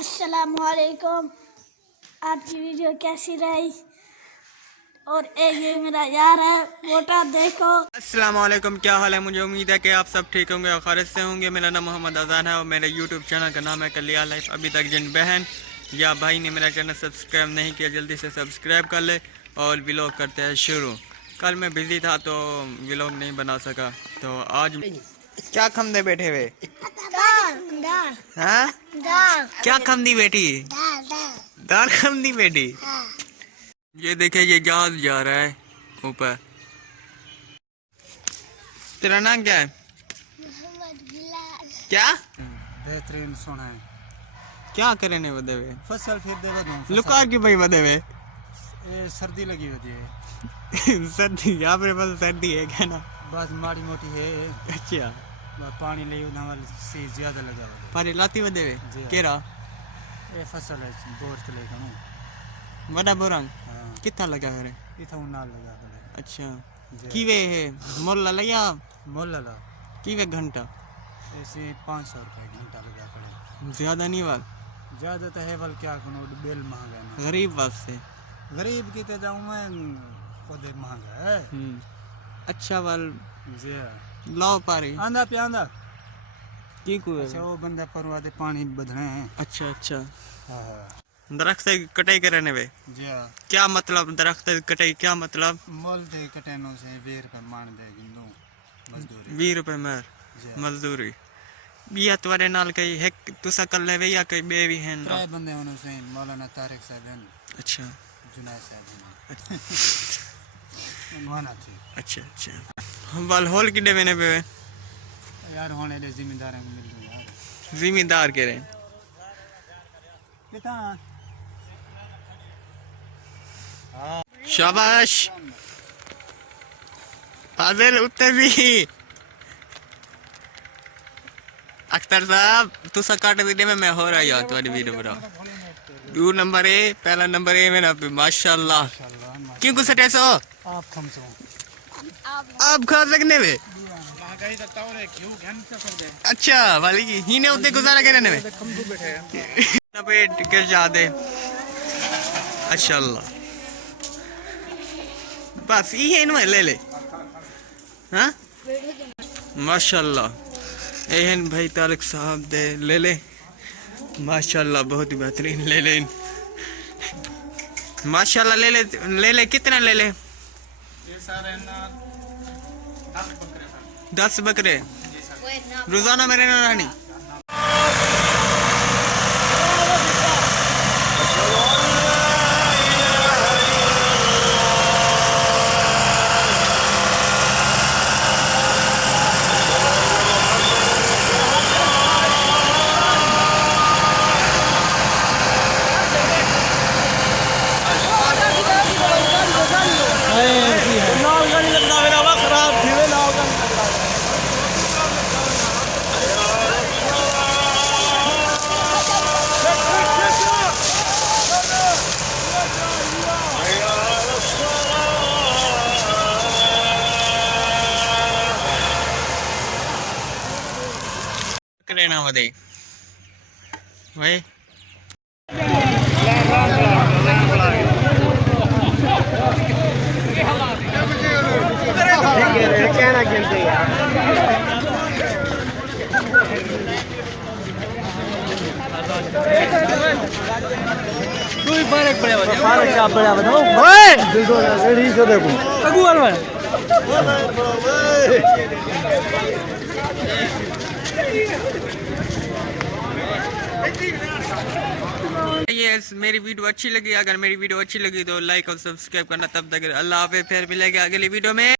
अस्सलामुअलैकुम। आपकी वीडियो कैसी रही? और एक ये मेरा यार है, वोटा देखो। अस्सलामुअलैकुम, क्या हाल है? मुझे उम्मीद है कि आप सब ठीक होंगे और खैरियत से होंगे। मेरा नाम मोहम्मद अजान है और मेरे यूट्यूब चैनल का नाम है कलिया लाइफ। अभी तक जिन बहन या भाई ने मेरा चैनल सब्सक्राइब नहीं किया, जल्दी से सब्सक्राइब कर ले। और व्लॉग करते हैं शुरू। कल मैं बिजी था तो व्लॉग नहीं बना सका, तो आज क्या खमदे बैठे हुए? हाँ? क्या खमदी बेटी? दाल खमदी बेटी। ये देखे, ये जहाज जा रहा है ऊपर। तेरा नाम क्या है? क्या बेहतरीन सोना है। क्या करने बदे हुए? फसल फिर दे बदूं लुका के भाई बदे हुए। ये सर्दी लगी होती है। सर्दी यहाँ पे बस सर्दी है क्या ना? बस माड़ी मोटी है। अच्छा, बस पानी ले उधर से ज्यादा लगा हुआ है। पर लाती बदे हुए जी। केरा ये फसल है बोर से लेकर बड़ा बोरंग हाँ कितना लगा करे? इतना नाल लगा कर अच्छा, जी। कीवे है मोल लगा मोल लगा कीवे घंटा ऐसे 500 रुपये घंटा लगा पड़े। ज्यादा नहीं बात, ज्यादा तो है बल क्या करो बेल महंगा है गरीब बात से। गरीब की तो जाऊँ मैं खुद महंगा है। अच्छा वाल जी लाओ पारी आंदा पे आंदा की कुए। अच्छा वो बंदा परवा दे पानी बदने हैं। अच्छा अच्छा, हाँ दरख्त से कटाई करने वे जी हाँ। क्या मतलब? दरख्त से कटाई क्या मतलब? मोल दे कटैनों से 20 रुपये मान दे गिनो मजदूरी 20 रुपए मर जी। मजदूरी बिया तुम्हारे नाल कई है तुसा कर ले या कई बे भी हैं? त्रै बंदे होने से मौलाना तारिक साहब हैं, अच्छा जुनायद साहब हैं, थी। अच्छा अच्छा, वाल होल किडे मैंने पे यार होने ले जिम्मेदार को मिल दो यार। जिम्मेदार के रहे कितना शाबाश फाजिल उत्ते भी। अख्तर साहब तुसा काट दी मैं हो रहा यार तुम्हारी वीडियो बना। 2 नंबर ए, पहला नंबर ए मेरा माशाल्लाह। क्यों कुछ सटेसो आप खमसो आप खा सकने में? अच्छा वाली की ही ने उतने गुजारा करने में टिकट जादे। अच्छा अल्लाह बस ये इनमें ले ले। हाँ माशाल्लाह एहन भाई तारिक साहब दे ले ले माशाल्लाह, बहुत ही बेहतरीन ले ले माशाल्लाह। ले ले कितना ले ले? 10 बकरे रोजाना मेरे ना रानी। ना वदे भाई कोई फर्क पड़े फर्क क्या पड़ा बताओ ओए रेडी से देखो अगुवाल में ये मेरी वीडियो अच्छी लगी, अगर मेरी वीडियो अच्छी लगी तो लाइक और सब्सक्राइब करना। तब तक अल्लाह हाफिज़, फिर मिलेंगे अगली वीडियो में।